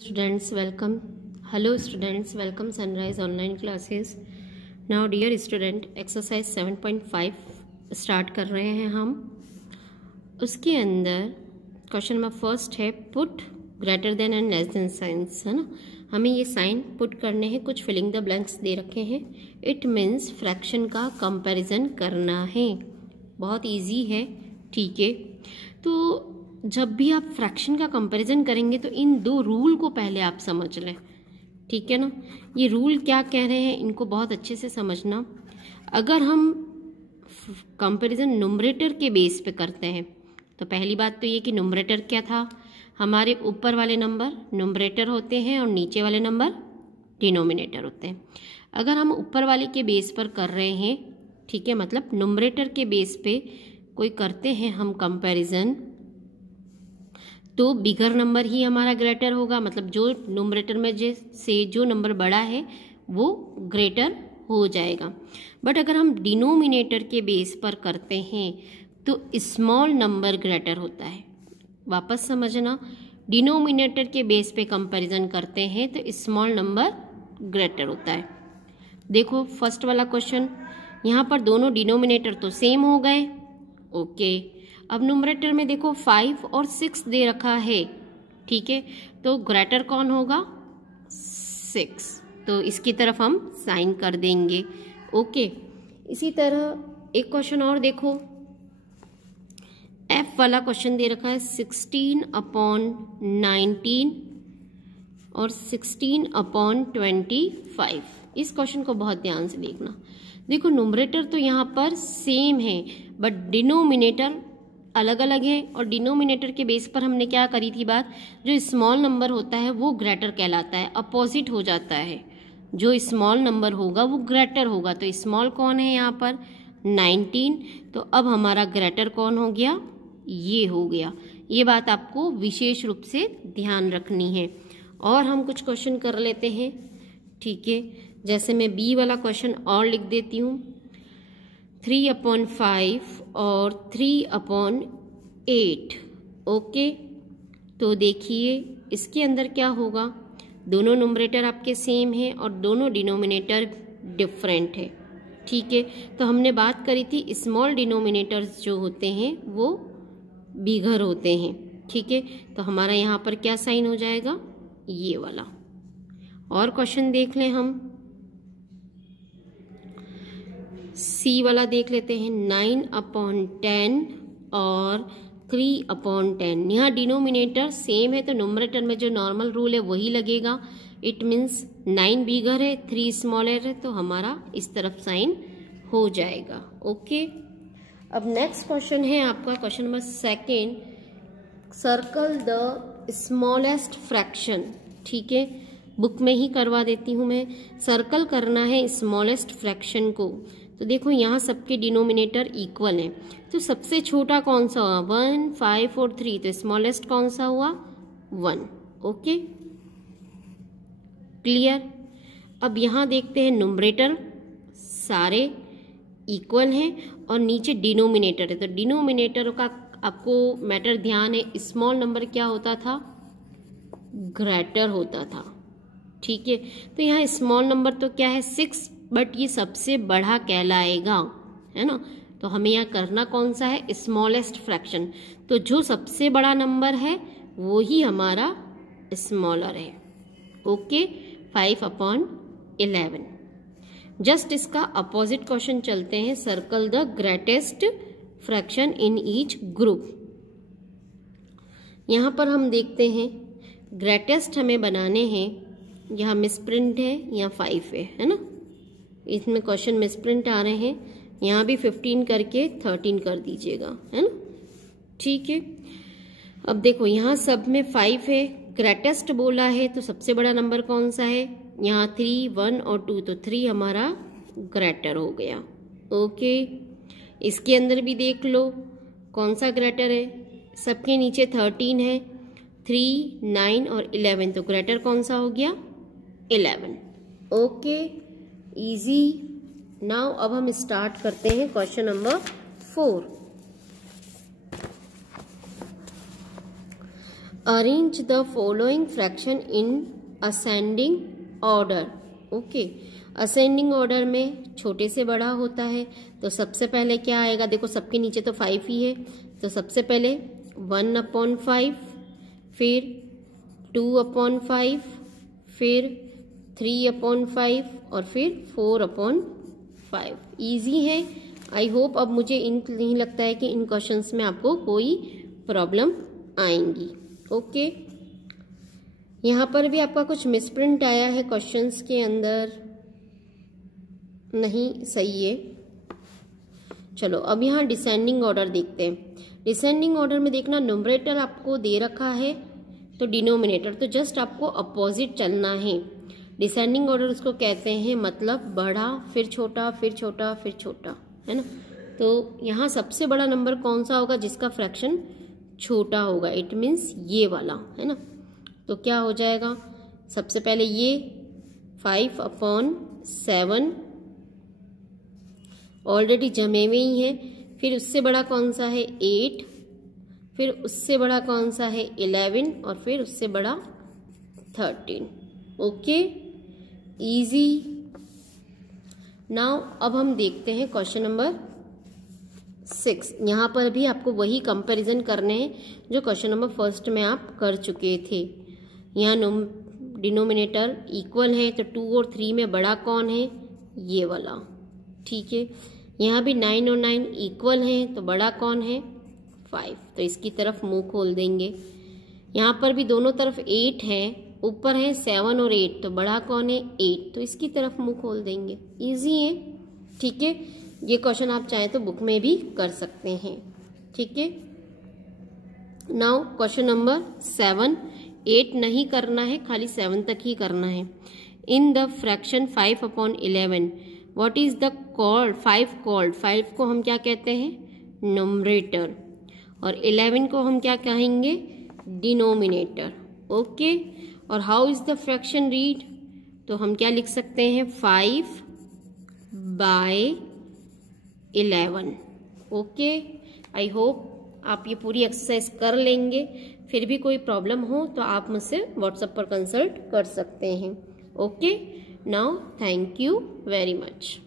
Students, welcome. Hello students, welcome Sunrise online classes. Now dear student, exercise 7.5 start कर रहे हैं हम. उसके अंदर क्वेश्चन नंबर फर्स्ट है put greater than and less than science, है ना. हमें ये साइन पुट करने हैं. कुछ फिलिंग द ब्लैंक्स दे रखे हैं. इट मीन्स फ्रैक्शन का कंपैरिजन करना है. बहुत इजी है, ठीक है. तो जब भी आप फ्रैक्शन का कंपैरिजन करेंगे तो इन दो रूल को पहले आप समझ लें, ठीक है ना. ये रूल क्या कह रहे हैं इनको बहुत अच्छे से समझना. अगर हम कंपैरिजन न्यूमरेटर के बेस पे करते हैं तो पहली बात तो ये कि न्यूमरेटर क्या था, हमारे ऊपर वाले नंबर न्यूमरेटर होते हैं और नीचे वाले नंबर डिनोमिनेटर होते हैं. अगर हम ऊपर वाले के बेस पर कर रहे हैं, ठीक है, मतलब न्यूमरेटर के बेस पे कोई करते हैं हम कंपैरिजन, तो बिगर नंबर ही हमारा ग्रेटर होगा. मतलब जो न्यूमरेटर में से जो नंबर बड़ा है वो ग्रेटर हो जाएगा. बट अगर हम डिनोमिनेटर के बेस पर करते हैं तो स्मॉल नंबर ग्रेटर होता है. वापस समझना, डिनोमिनेटर के बेस पे कंपैरिजन करते हैं तो स्मॉल नंबर ग्रेटर होता है. देखो फर्स्ट वाला क्वेश्चन, यहाँ पर दोनों डिनोमिनेटर तो सेम हो गए, ओके. अब न्यूमरेटर में देखो 5 और 6 दे रखा है, ठीक है. तो ग्रेटर कौन होगा, 6. तो इसकी तरफ हम साइन कर देंगे, ओके. इसी तरह एक क्वेश्चन और देखो, एफ वाला क्वेश्चन दे रखा है 16/19 और 16/25. इस क्वेश्चन को बहुत ध्यान से देखना. देखो न्यूमरेटर तो यहाँ पर सेम है बट डिनोमिनेटर अलग अलग है. और डिनोमिनेटर के बेस पर हमने क्या करी थी बात, जो स्मॉल नंबर होता है वो ग्रेटर कहलाता है, अपोजिट हो जाता है. जो स्मॉल नंबर होगा वो ग्रेटर होगा. तो स्मॉल कौन है यहाँ पर, 19. तो अब हमारा ग्रेटर कौन हो गया, ये हो गया. ये बात आपको विशेष रूप से ध्यान रखनी है. और हम कुछ क्वेश्चन कर लेते हैं, ठीक है. जैसे मैं बी वाला क्वेश्चन और लिख देती हूँ, 3/5 और 3/8, ओके. तो देखिए इसके अंदर क्या होगा, दोनों न्यूमरेटर आपके सेम है और दोनों डिनोमिनेटर डिफरेंट है, ठीक है. तो हमने बात करी थी स्मॉल डिनोमिनेटर्स जो होते हैं वो बिगर होते हैं, ठीक है. तो हमारा यहाँ पर क्या साइन हो जाएगा, ये वाला. और क्वेश्चन देख लें हम, सी वाला देख लेते हैं, 9/10 और 3/10. यहाँ डिनोमिनेटर सेम है तो न्यूमरेटर में जो नॉर्मल रूल है वही लगेगा. इट मीन्स 9 बिगर है, 3 स्मॉलर है, तो हमारा इस तरफ साइन हो जाएगा, ओके. अब नेक्स्ट क्वेश्चन है आपका question number second, circle the smallest fraction, ठीक है. बुक में ही करवा देती हूँ मैं. सर्कल करना है स्मॉलेस्ट फ्रैक्शन को. तो देखो यहाँ सबके डिनोमिनेटर इक्वल हैं, तो सबसे छोटा कौन सा हुआ, 1, 5 और 3. तो स्मॉलेस्ट कौन सा हुआ, 1, ओके. क्लियर. अब यहाँ देखते हैं न्यूमरेटर सारे इक्वल हैं और नीचे डिनोमिनेटर है. तो डिनोमिनेटर का आपको मैटर ध्यान है, स्मॉल नंबर क्या होता था, ग्रेटर होता था, ठीक है. तो यहाँ स्मॉल नंबर तो क्या है, 6, बट ये सबसे बड़ा कहलाएगा, है ना. तो हमें यहाँ करना कौन सा है, स्मॉलेस्ट फ्रैक्शन. तो जो सबसे बड़ा नंबर है वो ही हमारा स्मॉलर है, ओके. 5/11. जस्ट इसका अपोजिट क्वेश्चन चलते हैं, circle the greatest fraction in each group. यहाँ पर हम देखते हैं ग्रेटेस्ट हमें बनाने हैं. यहाँ मिसप्रिंट है, यहाँ 5 है ना. इसमें क्वेश्चन मिसप्रिंट आ रहे हैं. यहाँ भी 15 करके 13 कर दीजिएगा, है ना, ठीक है. अब देखो यहाँ सब में 5 है, ग्रेटेस्ट बोला है तो सबसे बड़ा नंबर कौन सा है, यहाँ 3, 1 और 2. तो 3 हमारा ग्रेटर हो गया, ओके. इसके अंदर भी देख लो कौन सा ग्रेटर है, सबके नीचे 13 है, 3, 9 और 11. तो ग्रेटर कौन सा हो गया, 11, ओके. इजी. नाउ अब हम स्टार्ट करते हैं question number 4. Arrange the following fraction in ascending order. Okay, ascending order में छोटे से बड़ा होता है, तो सबसे पहले क्या आएगा, देखो सबके नीचे तो 5 ही है, तो सबसे पहले 1/5, फिर 2/5, फिर 3/5 और फिर 4/5। इजी है। आई होप अब मुझे नहीं लगता है कि इन क्वेश्चंस में आपको कोई प्रॉब्लम आएंगी। ओके, यहाँ पर भी आपका कुछ मिसप्रिंट आया है क्वेश्चंस के अंदर, नहीं सही है। चलो अब यहाँ डिसेंडिंग ऑर्डर देखते हैं। डिसेंडिंग ऑर्डर में देखना, न्यूमरेटर आपको दे रखा है तो डिनोमिनेटर तो जस्ट आपको अपोजिट चलना है। डिसेंडिंग ऑर्डर उसको कहते हैं, मतलब बड़ा फिर छोटा फिर छोटा फिर छोटा, है ना। तो यहाँ सबसे बड़ा नंबर कौन सा होगा जिसका फ्रैक्शन छोटा होगा, इट मीन्स ये वाला, है ना। तो क्या हो जाएगा, सबसे पहले ये 5/7 ऑलरेडी जमे हुए ही है, फिर उससे बड़ा कौन सा है 8, फिर उससे बड़ा कौन सा है 11 और फिर उससे बड़ा 13। Okay, easy. नाउ अब हम देखते हैं क्वेश्चन नंबर 6। यहाँ पर भी आपको वही कंपैरिजन करने हैं जो क्वेश्चन नंबर फर्स्ट में आप कर चुके थे। यहाँ डिनोमिनेटर इक्वल है, तो 2 और 3 में बड़ा कौन है, ये वाला, ठीक है। यहाँ भी 9 और 9 इक्वल हैं, तो बड़ा कौन है 5, तो इसकी तरफ मुंह खोल देंगे। यहाँ पर भी दोनों तरफ 8 है, ऊपर है 7 और 8, तो बड़ा कौन है 8, तो इसकी तरफ मुंह खोल देंगे। इजी है, ठीक है। ये क्वेश्चन आप चाहें तो बुक में भी कर सकते हैं, ठीक है। नाउ क्वेश्चन नंबर 7, 8 नहीं करना है, खाली 7 तक ही करना है। In the fraction 5/11 what is the called 5 called, 5 को हम क्या कहते हैं, न्यूमरेटर, और 11 को हम क्या कहेंगे, डिनोमिनेटर। ओके, और how is the fraction read, तो हम क्या लिख सकते हैं 5/11। ओके, आई होप आप ये पूरी एक्सरसाइज कर लेंगे। फिर भी कोई प्रॉब्लम हो तो आप मुझसे व्हाट्सएप पर कंसल्ट कर सकते हैं। Okay, now thank you very much.